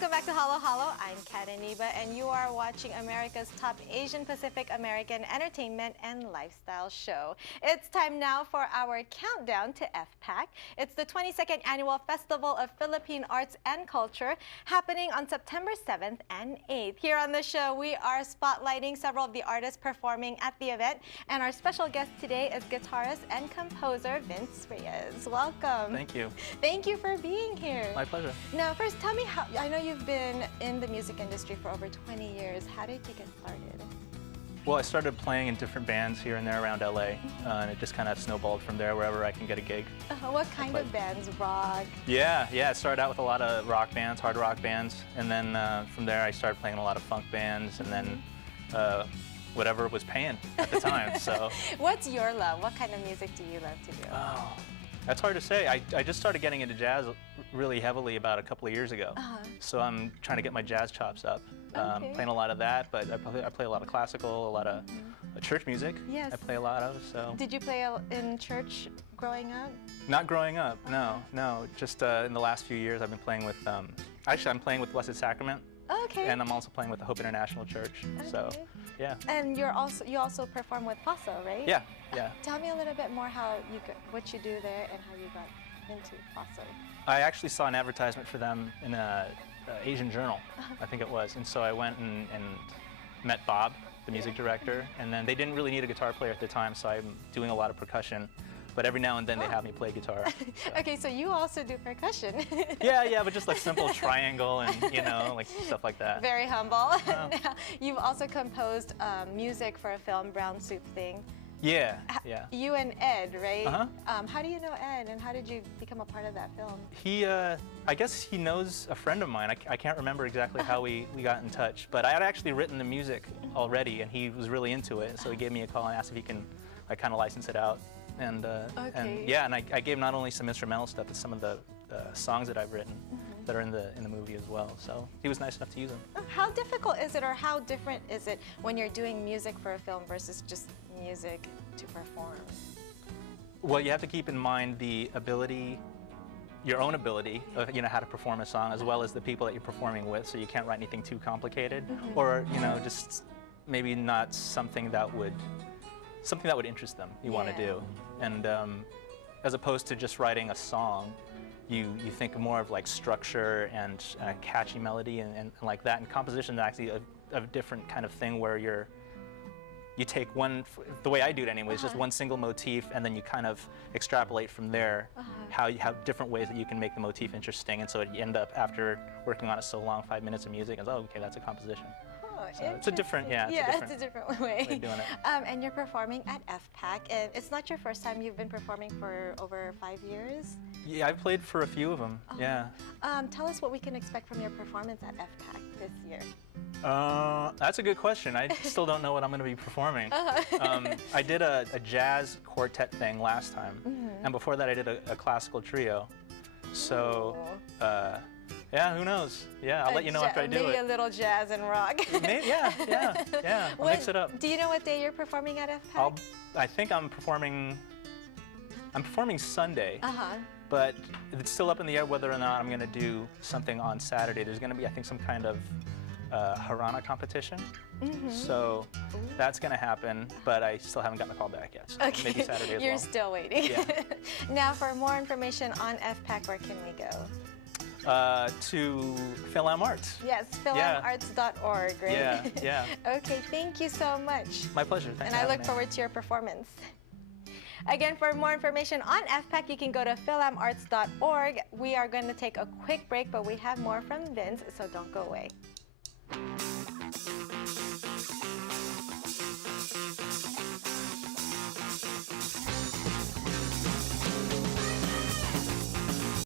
Welcome back to Halo Halo. I'm Kat Aniba, and you are watching America's top Asian Pacific American entertainment and lifestyle show. It's time now for our countdown to FPAC. It's the 22nd Annual Festival of Philippine Arts and Culture happening on September 7th and 8th. Here on the show, we are spotlighting several of the artists performing at the event, and our special guest today is guitarist and composer Vince Reyes. Welcome. Thank you. Thank you for being here. My pleasure. Now, first, tell me how, I know you've been in the music industry for over 20 years. How did you get started? Well, I started playing in different bands here and there around LA, and it just kind of snowballed from there wherever I can get a gig. What kind of bands? Rock? Yeah, it started out with a lot of rock bands, hard rock bands, and then from there I started playing in a lot of funk bands, and then whatever was paying at the time. So. What's your love? What kind of music do you love to do? Oh, that's hard to say. I just started getting into jazz really heavily about a couple of years ago. So I'm trying to get my jazz chops up. Playing a lot of that, but I play a lot of classical, a lot of church music. Yes. I play a lot of. So. Did you play in church growing up? Not growing up, no. Just in the last few years, I've been playing with. Actually, I'm playing with Blessed Sacrament. Okay. And I'm also playing with the Hope International Church. Okay. So, yeah. And you also perform with Possum, right? Yeah. Tell me a little bit more what you do there and how you got into Possum. I actually saw an advertisement for them in an Asian journal, I think it was, and so I went and met Bob, the music director, and then they didn't really need a guitar player at the time, so I'm doing a lot of percussion. But every now and then they have me play guitar. So. Okay, so you also do percussion. Yeah, but just like simple triangle and, like stuff like that. Very humble. Now, you've also composed music for a film, Brown Soup Thing. Yeah. You and Ed, right? How do you know Ed, and how did you become a part of that film? He, I guess he knows a friend of mine. I can't remember exactly how we got in touch, but I had actually written the music already, and he was really into it, so he gave me a call and asked if he can kind of license it out. And I gave not only some instrumental stuff, but some of the songs that I've written that are in the movie as well. So he was nice enough to use them. How difficult is it, or how different is it when you're doing music for a film versus just music to perform? Well, you have to keep in mind the ability, your own ability of how to perform a song, as well as the people that you're performing with. So you can't write anything too complicated, or just maybe not something that would interest them. You want to do, and as opposed to just writing a song, you think more of like structure and catchy melody and like that. And composition is actually a different kind of thing where you take the way I do it anyway, is just one single motif, and then you kind of extrapolate from there how you have different ways that you can make the motif interesting, and so you end up, after working on it so long, 5 minutes of music, and okay, that's a composition. So it's a different, it's a different way of doing it. And you're performing at FPAC, and it's not your first time. You've been performing for over 5 years. Yeah, I've played for a few of them. Yeah. Tell us what we can expect from your performance at FPAC this year. That's a good question. I still don't know what I'm going to be performing. I did a jazz quartet thing last time, and before that I did a classical trio. So. Yeah, who knows? Yeah, I'll let you know after I do it. Maybe a little jazz and rock. Yeah. I'll mix it up. Do you know what day you're performing at FPAC? I think I'm performing Sunday. But it's still up in the air whether or not I'm going to do something on Saturday. There's going to be, I think, some kind of Harana competition. So that's going to happen, but I still haven't gotten a call back yet. So maybe Saturday as well. You're still waiting. Yeah. Now, for more information on FPAC, where can we go? To Philam Arts. Yes, philamarts.org, right? Yeah. Okay, thank you so much. My pleasure. Thanks. And I look forward to your performance. Again, for more information on FPAC, you can go to philamarts.org. We are going to take a quick break, but we have more from Vince, so don't go away.